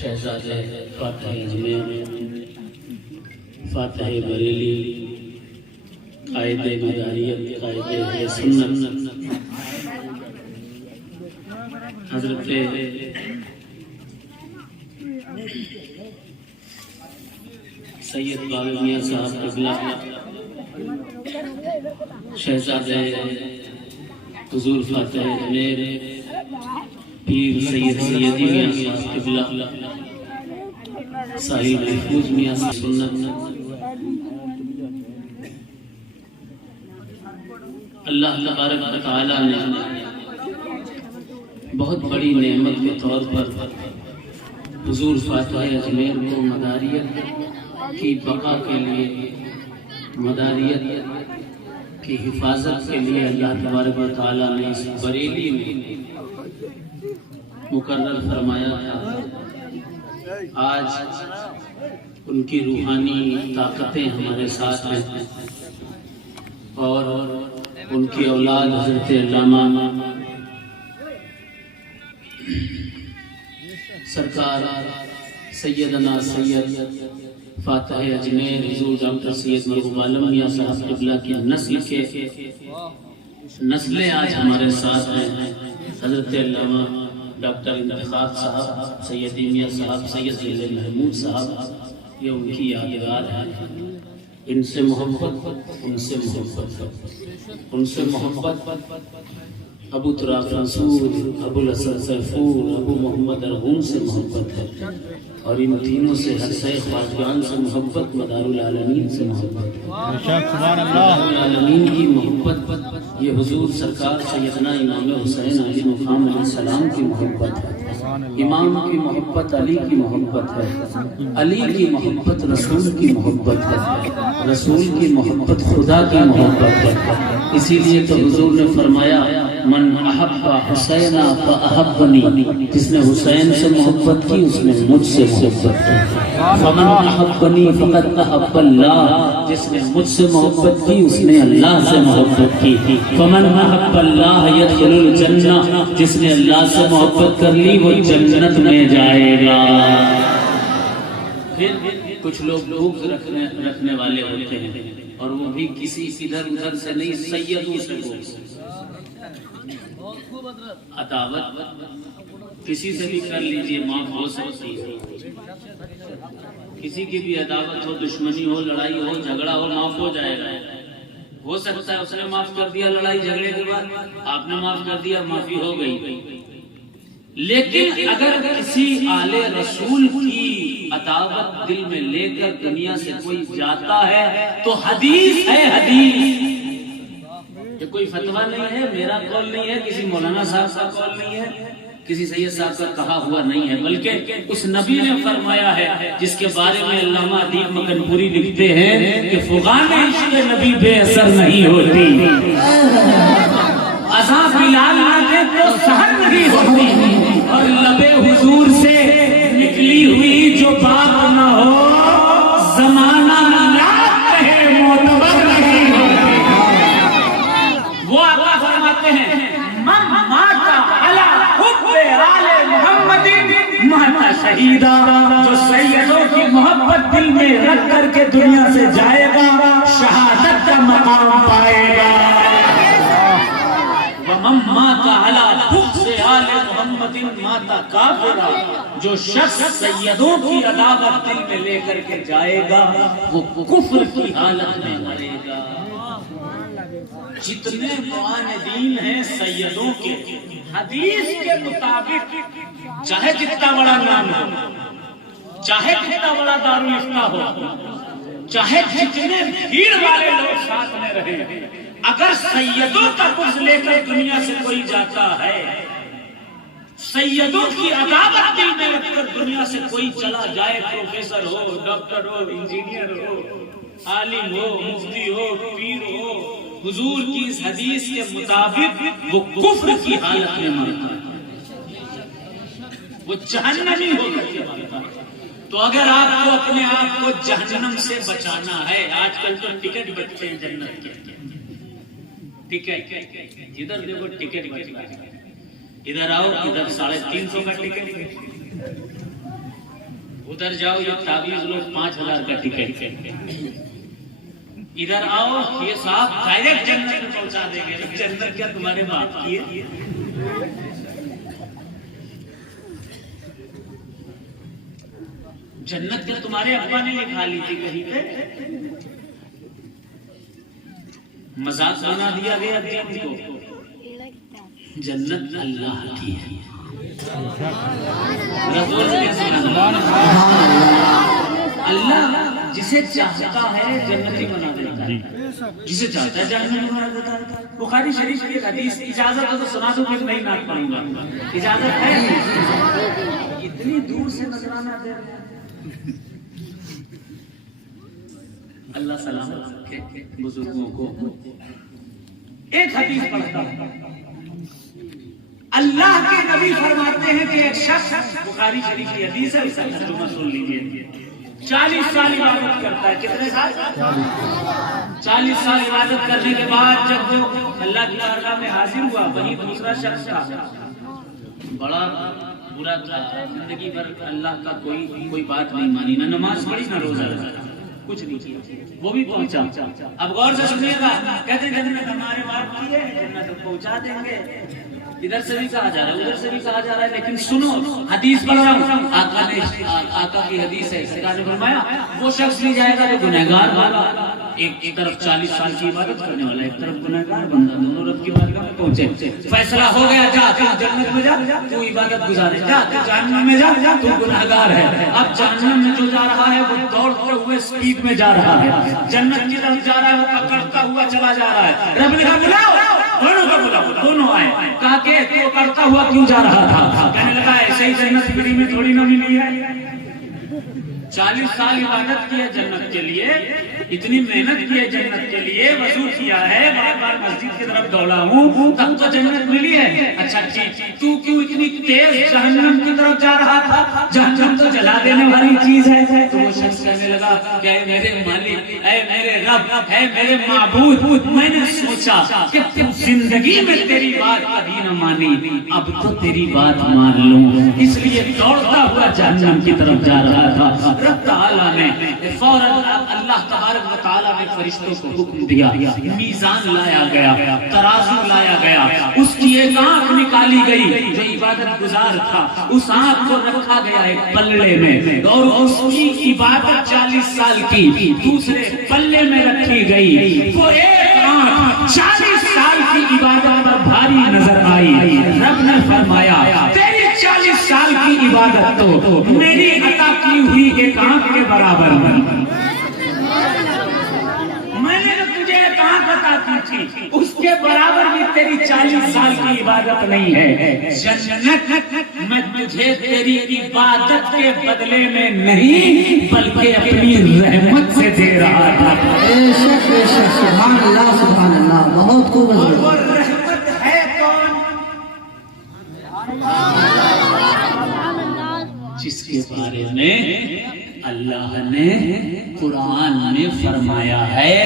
شہزادہ فاتح اجمیر، فاتح بریلی، قائد مداریت، قائد سنت حضرت سید بابا میاں صاحب قبلہ، شہزادہ حضور فاتح اجمیر، پیر سید سیدی میاں صاحب قبلہ، صاحب محفوظ میاں صاحب سنت، اللہ تبارک و تعالی نے بہت بڑی نعمت کے طور پر حضور فاتح اجمیر کو مداریت کی بقا کے لیے، مداریت کی حفاظت کے لیے اللہ تبارک و تعالی نے اس بریلی میں مقرر فرمایا تھا۔ آج ان کی روحانی طاقتیں ہمارے ساتھ ہیں اور ان کی اولاد حضرت علامہ سرکار سیدنا سید فاتح اجمیر حضور ڈاکٹر سید مرغوب عالم میاں صاحب قبلہ کی نسلیں آج ہمارے ساتھ ہیں۔ حضرت علامہ ڈاکٹر انتخاب صاحب، سیدی میاں صاحب، سید ضلع محمود صاحب، یہ ان کی یادگار ہے۔ ان سے محبت، ان سے محبت، ان سے محبت ابو تراب منصور، ابو الحسن سیفور، ابو محمد ارغون سے محبت ہے، اور ان تینوں سے ہر شیخ خواجگان سے محبت، مدار العالمین سے محبت ہے۔ مدار العالمین کی محبت یہ حضور سرکار سیدنا امام حسین علیہ مقام علیہ السلام کی محبت ہے، امام کی محبت علی کی محبت ہے، علی کی محبت رسول کی محبت ہے، رسول کی محبت خدا کی محبت ہے۔ اسی لیے تو حضور نے فرمایا من احب حسین فاحبنی، جس نے حسین سے محبت کی اس نے مجھ سے محبت کی۔ فمن احبنی فقد احب اللہ، جس نے مجھ سے محبت کی اس نے اللہ سے محبت کی۔ فمن احب اللہ يدخل الجنہ، جس نے اللہ سے محبت کر لی وہ جنت میں جائے گا۔ پھر کچھ لوگ بھوک رکھنے والے ہوتے ہیں اور وہ بھی کسی ادھر ادھر سے نہیں، سیدوں سے بھوک، عداوت کسی سے بھی کر لیجئے، معاف ہو سکتی ہے۔ کسی کی بھی عداوت ہو، دشمنی ہو، لڑائی ہو، جھگڑا ہو، معاف ہو جائے گا۔ ہو سکتا ہے اس نے معاف کر دیا لڑائی جھگڑے کے بعد، آپ نے معاف کر دیا، معافی ہو گئی۔ لیکن اگر کسی آل رسول کی عداوت دل میں لے کر دنیا سے کوئی جاتا ہے تو حدیث ہے، حدیث، یہ کوئی فتویٰ نہیں ہے، میرا قول نہیں ہے، کسی مولانا صاحب کا قول نہیں ہے، کسی سید صاحب کا کہا ہوا نہیں ہے، بلکہ اس نبی نے فرمایا ہے، جس کے بارے میں علامہ ادیب مکنپوری لکھتے ہیں کہ فغان عشق نبی بے اثر نہیں ہوتی، اذان بلال نہ دے تو سحر نہیں ہوتی، اور لب حضور سے نکلی ہوئی جو بات نہ ہو زمانہ نہ کہے معتبر نہیں ہوتی۔ وہ آقا فرماتے ہیں من مات علی حب آل محمد مات شہیدا، جو سیدوں کی محبت دل میں رکھ کر کے دنیا سے جائے گا شہادت کا مقام پائے گا۔ ومن مات علی بغض آل محمد مات کافرا، جو شخص سیدوں کی عداوت دل میں لے کر کے جائے گا وہ کفر کی حالت میں مرے گا۔ جتنے معاندین ہیں سیدوں کے، حدیث کے مطابق چاہے جتنا بڑا نام ہو، چاہے جتنا بڑا دارالفتہ ہو، چاہے جتنے بھیڑ والے لوگ ساتھ میں رہیں، اگر سیدوں کا قرض لے کر دنیا سے کوئی جاتا ہے، سیدوں کی عداوت دل میں رکھ کر دنیا سے کوئی چلا جائے، پروفیسر ہو، ڈاکٹر ہو، انجینئر ہو، عالم ہو، مفتی ہو، پیر ہو، حضور کی اس حدیث کے مطابق وہ کفر کی حالت میں مرتا ہے، وہ جہنمی ہو کر کے مرتا ہے۔ تو اگر آپ کو اپنے آپ کو جہنم سے بچانا ہے، آج کل تو ٹکٹ بچتے ہیں جنت کے، ٹکٹ جدھر دیکھو ٹکٹ بچتا ہے، ادھر آؤ ادھر 350 کا ٹکٹ، ادھر جاؤ یہ تعویذ لوگ 5000 کا ٹکٹ، ادھر آؤ یہ صاحب ڈائریکٹ جنت میں پہنچا دیں گے. جنت کیا تمہارے باپ کی ہے؟ جنت کیا تمہارے ابا نے لکھا لی تھی کہیں پہ؟ مذاق بنا دیا گیا دین کو. جنت اللہ کی ہے. اللہ جسے چاہتا ہے جنتی بنا دیتا ہے، جسے چاہتا ہے جہنمی بنا دیتا ہے. بخاری شریف کی حدیث، اجازت ہو تو سنا دو، پھر نہیں نعت پڑھوں گا. اجازت ہے؟ اتنی دور سے نذرانہ دے رہے ہیں. اللہ سلامت رکھے بزرگوں کو. ایک حدیث پڑھتا ہوں. اللہ کے نبی فرماتے ہیں کہ ایک شخص، بخاری شریف کی حدیث ہے، اس کا ترجمہ سن لیجیے. 40 سال عبادت کرتا ہے. کتنے سال؟ 40 سال عبادت کرنے کے بعد جب وہ اللہ کی بارگاہ میں حاضر ہوا، وہیں دوسرا شخص تھا، بڑا برا تھا، زندگی بھر اللہ کا کوئی بات نہیں مانی، نہ نماز پڑھی نہ روزہ رکھا، کچھ نہیں کیا. وہ بھی پہنچا. اب غور سے سنیے گا. کہتے ہیں جنت ہمارے باپ کی ہے، جنت پہنچا دیں گے. ادھر سے بھی کہا جا رہا ہے، ادھر سے بھی کہا جا رہا ہے، لیکن سنو حدیث پڑھ رہا ہوں. آقا کی حدیث ہے. سرکار نے فرمایا وہ شخص نہیں جائے گا جو گنہگار والا، ایک طرف 40 سال کی عبادت کرنے والا، ایک طرف گنہگار بندہ، دونوں رب کی بارگاہ میں پہنچے. فیصلہ ہو گیا، جا تو جنت میں جا، تو عبادت گزارے، جا تو جہنم میں جا، تو گنہگار ہے. اب جہنم میں جو جا رہا ہے وہ دوڑتے ہوئے سپیڈ میں جا رہا ہے، جنت کی طرف جا رہا ہے وہ اکڑتا ہوا چلا جا رہا ہے. رب نے کہا بلاؤ، دونوں کا بلاؤ. دونوں آئے. کہا کہ تو اکڑتا ہوا کیوں جا رہا تھا؟ کہنے لگا ایسے ہی جنت فری میں تھوڑی نہ ملی ہے. 40 سال عبادت کی ہے جنت کے لیے، اتنی محنت کی ہے جنت کے لیے، وضو کیا ہے، بار بار مسجد کی طرف دوڑا ہوں، تب تو جنت ملی ہے. اچھا ٹھیک، تو کیوں اتنی تیز جہنم کی طرف جا رہا تھا؟ جہنم تو جلا دینے والی چیز ہے. تو وہ شخص کہنے لگا کہ اے میرے مالک، اے میرے رب، اے میرے معبود، میں نے سوچا کہ زندگی میں تیری بات کبھی نہ مانی، اب تو تیری بات مان لوں، اس لیے دوڑتا ہوا جہنم کی طرف جا رہا تھا. رب تعالیٰ نے فوراً، اللہ تبارک و تعالیٰ نے فرشتوں کو حکم دیا، میزان لایا گیا، ترازو لایا گیا، اس کی ایک آنکھ نکالی گئی جو عبادت گزار تھا، اس آنکھ کو رکھا گیا ایک پلڑے میں، اور اس کی عبادت 40 سال کی دوسرے پلڑے میں رکھی گئی. وہ ایک آنکھ 40 سال کی عبادت پر بھاری نظر آئی. رب نے فرمایا تیری 40 سال کی عبادت تو میری عطا کی ہوئی ایک آنکھ کے برابر ہے. میں نے تجھے ایک آنکھ عطا کی تھی، اس کے برابر بھی تیری 40 سال کی عبادت نہیں ہے. جنت میں تجھے تیری عبادت کے بدلے میں نہیں بلکہ اپنی رحمت سے دے رہا تھا. سبحان اللہ سبحان اللہ. بہت خوب. وہ رحمت ہے کون؟ جس کے بارے میں اللہ نے قرآن میں فرمایا ہے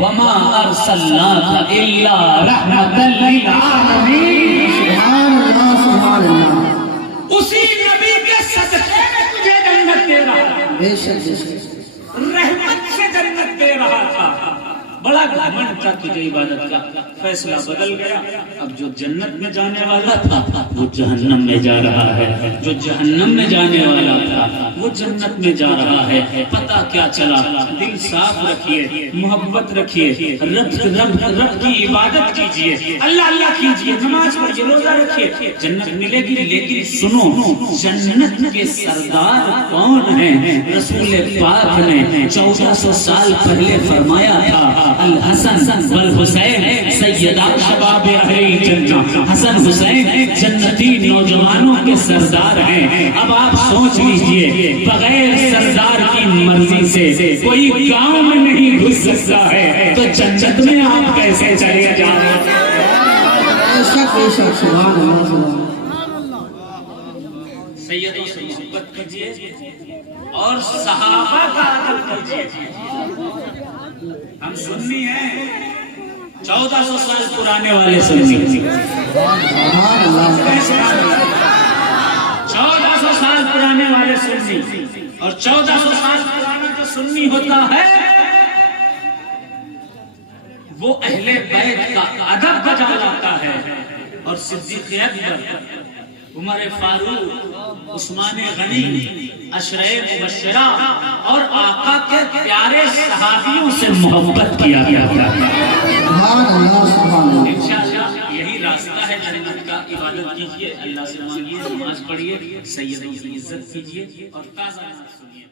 وَمَا أَرْسَلْنَاكَ إِلَّا رَحْمَةً لِلْعَالَمِينَ. سبحان اللہ سبحان اللہ. اسی نبی کے صدقے میں تجھے جنت دے رہا تھا، بے شک بے شک. رحمت سے جنت دے رہا تھا. بڑا گھمنڈ تھا تجھے عبادت کا، فیصلہ بدل گیا. اب جو جنت میں جانے والا تھا وہ جہنم میں جا رہا ہے، جو جہنم میں جانے والا تھا وہ جنت میں جا رہا ہے. پتہ کیا چلا؟ دل صاف رکھیے، محبت رکھیے، رب کی عبادت کیجیے، اللہ اللہ کیجیے، نماز پڑھیے، روزہ رکھیے، جنت ملے گی. لیکن سنو، جنت کے سردار کون ہیں؟ رسول پاک نے 1400 سال پہلے فرمایا تھا الحسن والحسین سیدہ شباب اہل جنہ. حسن حسین جنتی نوجوانوں کے سردار ہیں. اب آپ سوچ لیجئے بغیر سردار کی مرضی سے کوئی گاؤں میں نہیں گھس سکتا ہے، تو جنت میں آپ کیسے چلے جائیں؟ بے شک بے شک. سبحان اللہ سبحان اللہ. سیدوں سے محبت کیجئے اور صحابہ کا ادب کیجئے. ہم سنی ہیں، 1400 سال پرانے والے سنی، 1400 سال پرانے والے سنی، اور 1400 سال پرانا جو سنی ہوتا ہے وہ اہل بیت کا ادب بجا لاتا ہے، اور صدیق اکبر، عمر فاروق، عثمان غنی، عشرہ مبشرہ اور آقا کے پیارے صحابیوں سے محبت کیا کرتا ہے۔ سبحان اللہ سبحان اللہ۔ انشاءاللہ یہی راستہ ہے جنت کا۔ عبادت کیجئے، اللہ سے مانگیے، نماز پڑھیے، سیدوں کی عزت کیجئے اور تازہ نعت سنیے۔